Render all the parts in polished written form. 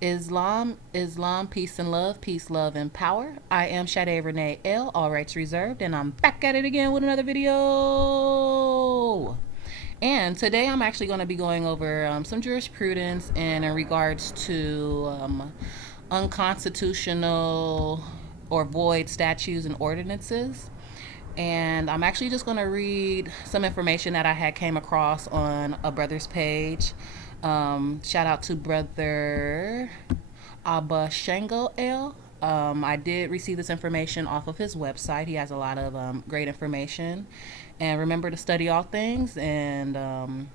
Islam, peace and love, peace, love, and power. I am Sade Renee L, all rights reserved, and I'm back at it again with another video. And today I'm actually going to be going over some jurisprudence and in regards to unconstitutional or void statutes and ordinances. And I'm actually just going to read some information that I had came across on a brother's page. Shout out to brother Abba Shango L. I did receive this information off of his website. He has a lot of great information. And remember to study all things and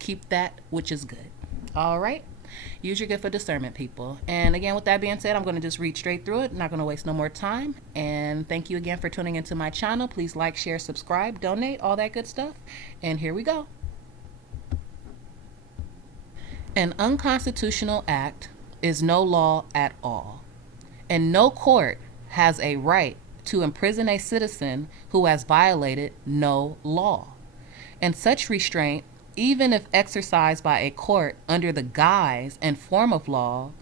keep that which is good. All right. Use your gift of discernment, people. And again, with that being said, I'm going to just read straight through it. Not going to waste no more time. And thank you again for tuning into my channel. Please like, share, subscribe, donate, all that good stuff. And here we go. An unconstitutional act is no law at all, and no court has a right to imprison a citizen who has violated no law. And such restraint, even if exercised by a court under the guise and form of law,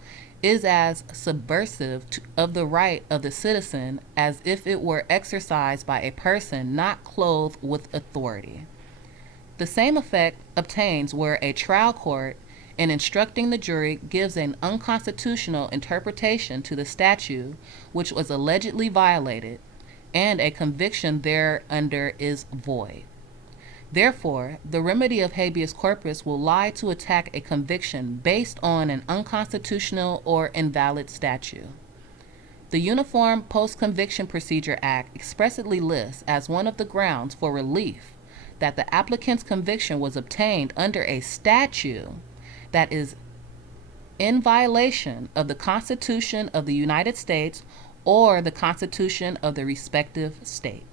is as subversive of the right of the citizen as if it were exercised by a person not clothed with authority. The same effect obtains where a trial court, in instructing the jury, gives an unconstitutional interpretation to the statute which was allegedly violated, and a conviction thereunder is void. Therefore, the remedy of habeas corpus will lie to attack a conviction based on an unconstitutional or invalid statute. The Uniform Post-Conviction Procedure Act expressly lists as one of the grounds for relief that the applicant's conviction was obtained under a statute that is in violation of the Constitution of the United States or the Constitution of the respective state.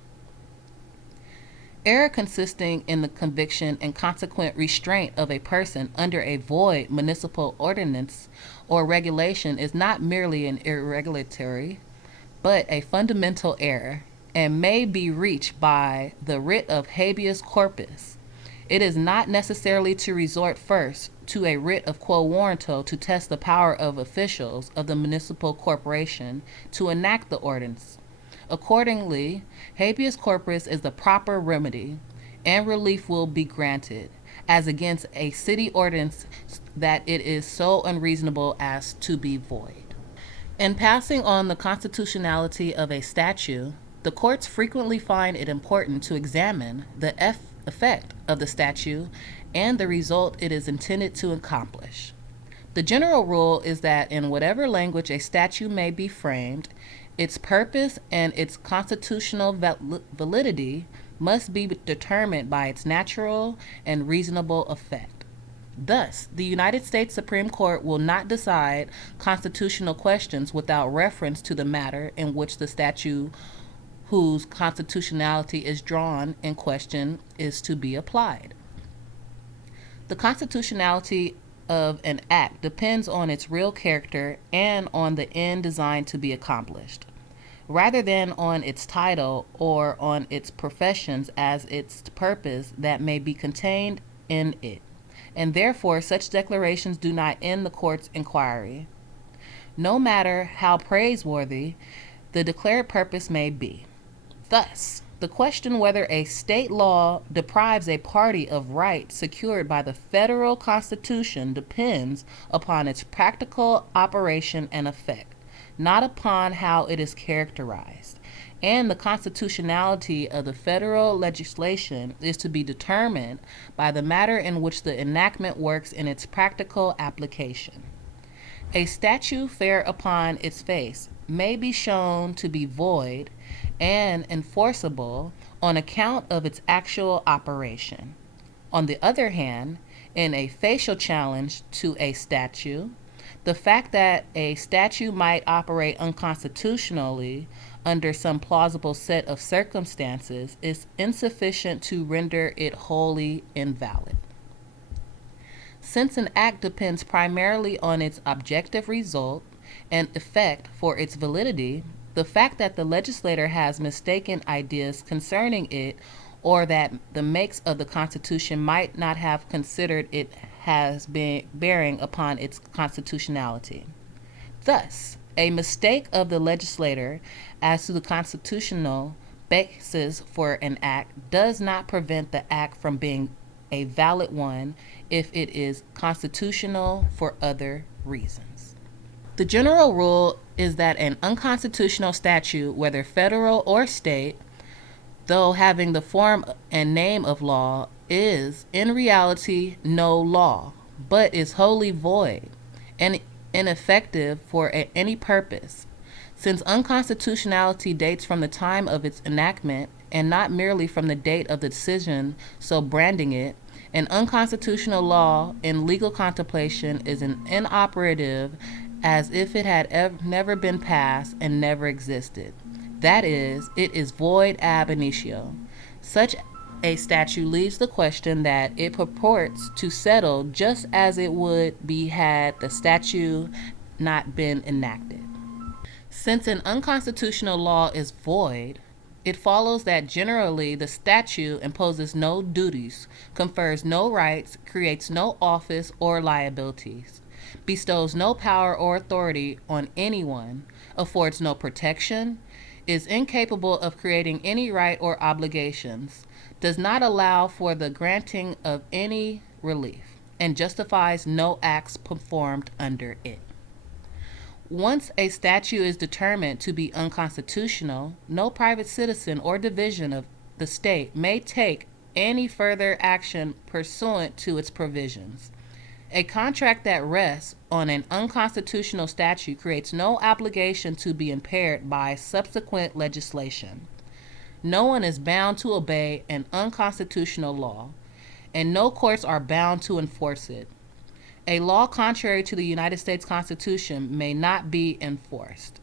Error consisting in the conviction and consequent restraint of a person under a void municipal ordinance or regulation is not merely an irregularity, but a fundamental error, and may be reached by the writ of habeas corpus. It is not necessary to resort first to a writ of quo warranto to test the power of officials of the municipal corporation to enact the ordinance. Accordingly, habeas corpus is the proper remedy, and relief will be granted, as against a city ordinance that it is so unreasonable as to be void. In passing on the constitutionality of a statute, the courts frequently find it important to examine the effect of the statute and the result it is intended to accomplish. The general rule is that in whatever language a statute may be framed, its purpose and its constitutional validity must be determined by its natural and reasonable effect. Thus, the United States Supreme Court will not decide constitutional questions without reference to the matter in which the statute whose constitutionality is drawn in question is to be applied. The constitutionality of an act depends on its real character and on the end designed to be accomplished, rather than on its title or on its professions as its purpose that may be contained in it, and therefore such declarations do not end the court's inquiry, no matter how praiseworthy the declared purpose may be. Thus, the question whether a state law deprives a party of rights secured by the federal Constitution depends upon its practical operation and effect, not upon how it is characterized. And the constitutionality of the federal legislation is to be determined by the manner in which the enactment works in its practical application. A statute fair upon its face may be shown to be void and enforceable on account of its actual operation. On the other hand, in a facial challenge to a statute, the fact that a statute might operate unconstitutionally under some plausible set of circumstances is insufficient to render it wholly invalid. Since an act depends primarily on its objective result and effect for its validity, the fact that the legislator has mistaken ideas concerning it, or that the makers of the Constitution might not have considered it has bearing upon its constitutionality. Thus, a mistake of the legislator as to the constitutional basis for an act does not prevent the act from being a valid one if it is constitutional for other reasons. The general rule is that an unconstitutional statute, whether federal or state, though having the form and name of law, is in reality no law, but is wholly void and ineffective for any purpose. Since unconstitutionality dates from the time of its enactment and not merely from the date of the decision so branding it, an unconstitutional law in legal contemplation is an inoperative as if it had never been passed and never existed. That is, it is void ab initio. Such a statute leaves the question that it purports to settle just as it would be had the statute not been enacted. Since an unconstitutional law is void, it follows that generally the statute imposes no duties, confers no rights, creates no office or liabilities, bestows no power or authority on anyone, affords no protection, is incapable of creating any right or obligations, does not allow for the granting of any relief, and justifies no acts performed under it. Once a statute is determined to be unconstitutional, no private citizen or division of the state may take any further action pursuant to its provisions. A contract that rests on an unconstitutional statute creates no obligation to be impaired by subsequent legislation. No one is bound to obey an unconstitutional law, and no courts are bound to enforce it. A law contrary to the United States Constitution may not be enforced.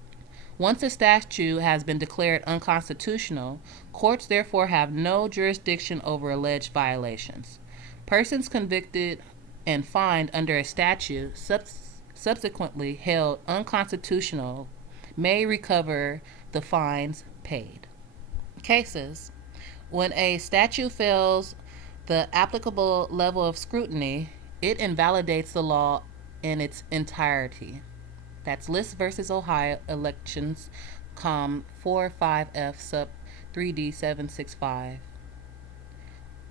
Once a statute has been declared unconstitutional, courts therefore have no jurisdiction over alleged violations. Persons convicted and fined under a statute subsequently held unconstitutional may recover the fines paid. Cases: when a statute fails the applicable level of scrutiny, it invalidates the law in its entirety. That's List versus Ohio Elections, Com 45F sub 3D765.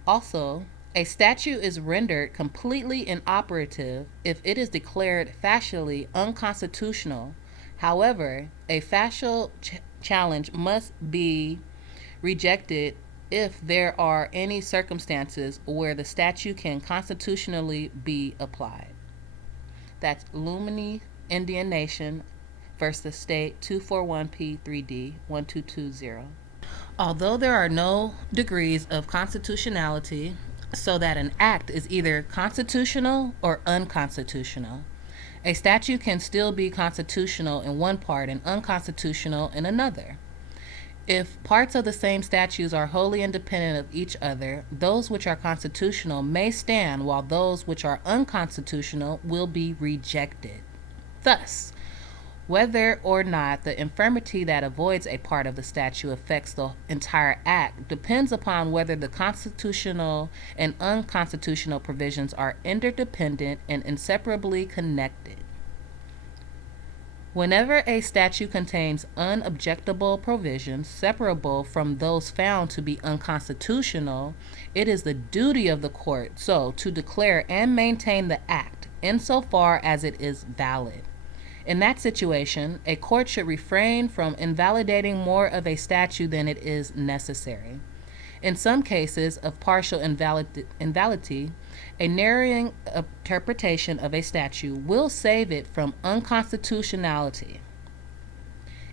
Also, a statute is rendered completely inoperative if it is declared facially unconstitutional. However, a facial challenge must be rejected if there are any circumstances where the statute can constitutionally be applied. That's Lumini Indian Nation versus State 241P3D 1220. Although there are no degrees of constitutionality, so that an act is either constitutional or unconstitutional, a statute can still be constitutional in one part and unconstitutional in another. If parts of the same statutes are wholly independent of each other, those which are constitutional may stand, while those which are unconstitutional will be rejected. Thus, whether or not the infirmity that avoids a part of the statute affects the entire act depends upon whether the constitutional and unconstitutional provisions are interdependent and inseparably connected. Whenever a statute contains unobjectable provisions separable from those found to be unconstitutional, it is the duty of the court to declare and maintain the act insofar as it is valid. In that situation, a court should refrain from invalidating more of a statute than it is necessary. In some cases of partial invalidity, a narrowing interpretation of a statute will save it from unconstitutionality.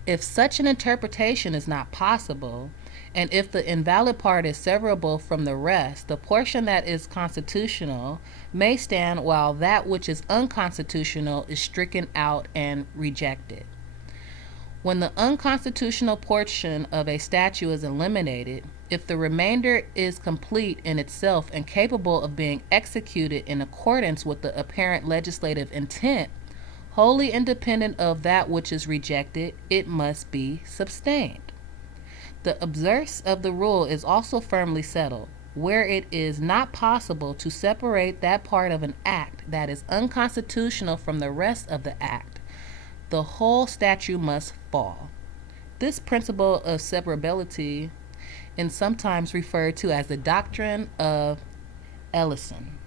If such an interpretation is not possible, and if the invalid part is severable from the rest, the portion that is constitutional may stand while that which is unconstitutional is stricken out and rejected. When the unconstitutional portion of a statute is eliminated, if the remainder is complete in itself and capable of being executed in accordance with the apparent legislative intent, wholly independent of that which is rejected, it must be sustained. The observance of the rule is also firmly settled. where it is not possible to separate that part of an act that is unconstitutional from the rest of the act, the whole statute must fall. This principle of severability is sometimes referred to as the doctrine of Ellison.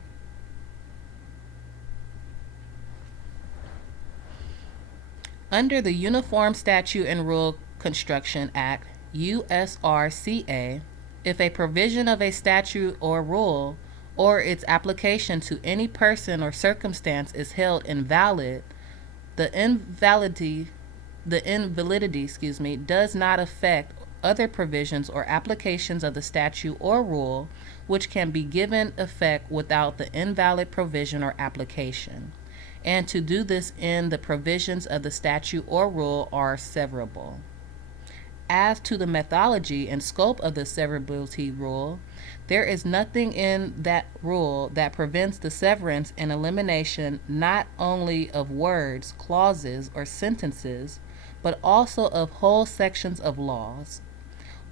Under the Uniform Statute and Rule Construction Act, USRCA, if a provision of a statute or rule or its application to any person or circumstance is held invalid, the invalidity does not affect other provisions or applications of the statute or rule which can be given effect without the invalid provision or application. And to do this in the provisions of the statute or rule are severable. As to the methodology and scope of the severability rule, there is nothing in that rule that prevents the severance and elimination not only of words, clauses, or sentences, but also of whole sections of laws.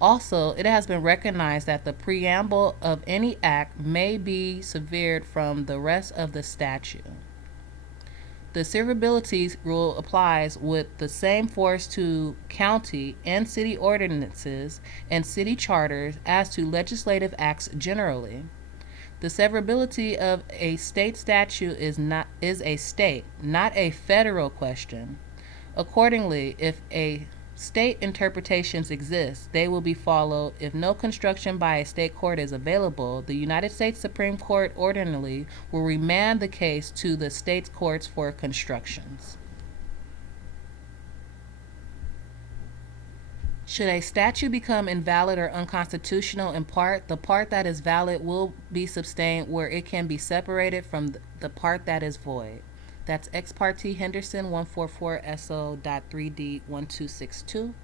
Also, it has been recognized that the preamble of any act may be severed from the rest of the statute. The severability rule applies with the same force to county and city ordinances and city charters as to legislative acts generally. The severability of a state statute is a state, not a federal question. Accordingly, if a state interpretations exist, they will be followed. If no construction by a state court is available, the United States Supreme Court ordinarily will remand the case to the state courts for constructions. Should a statute become invalid or unconstitutional in part, the part that is valid will be sustained where it can be separated from the part that is void. That's Ex parte Henderson 144 SO.3D 1262.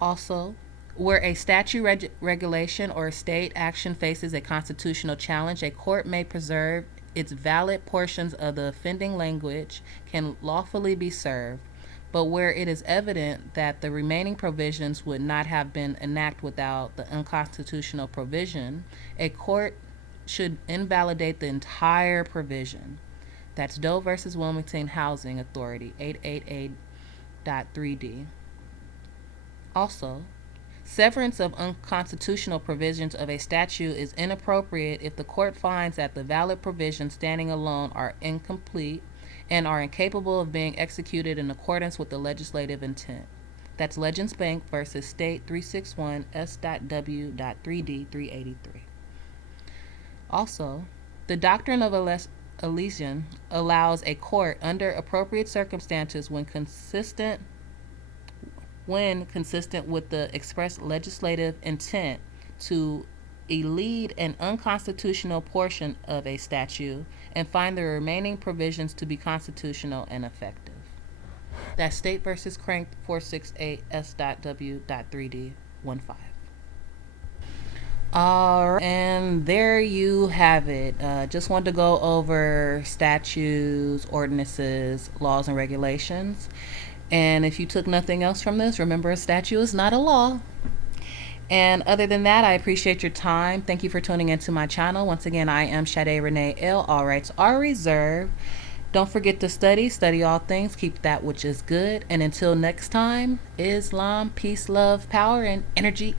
Also, where a statute, regulation, or state action faces a constitutional challenge, a court may preserve its valid portions of the offending language can lawfully be served, but where it is evident that the remaining provisions would not have been enacted without the unconstitutional provision, a court should invalidate the entire provision. That's Doe versus Wilmington Housing Authority 888.3D. Also, severance of unconstitutional provisions of a statute is inappropriate if the court finds that the valid provisions standing alone are incomplete and are incapable of being executed in accordance with the legislative intent. That's Legends Bank versus State 361 S.W.3D 383. Also, the doctrine of elision allows a court, under appropriate circumstances when consistent with the express legislative intent, to elide an unconstitutional portion of a statute and find the remaining provisions to be constitutional and effective. That's State versus Crank 468 S.W.3D 15. All right, and there you have it. Just wanted to go over statutes, ordinances, laws, and regulations. And if you took nothing else from this, remember a statute is not a law. And other than that, I appreciate your time. Thank you for tuning into my channel. Once again, I am Sade Renee L. All rights are reserved. Don't forget to study all things, keep that which is good. And until next time, Islam, peace, love, power, and energy.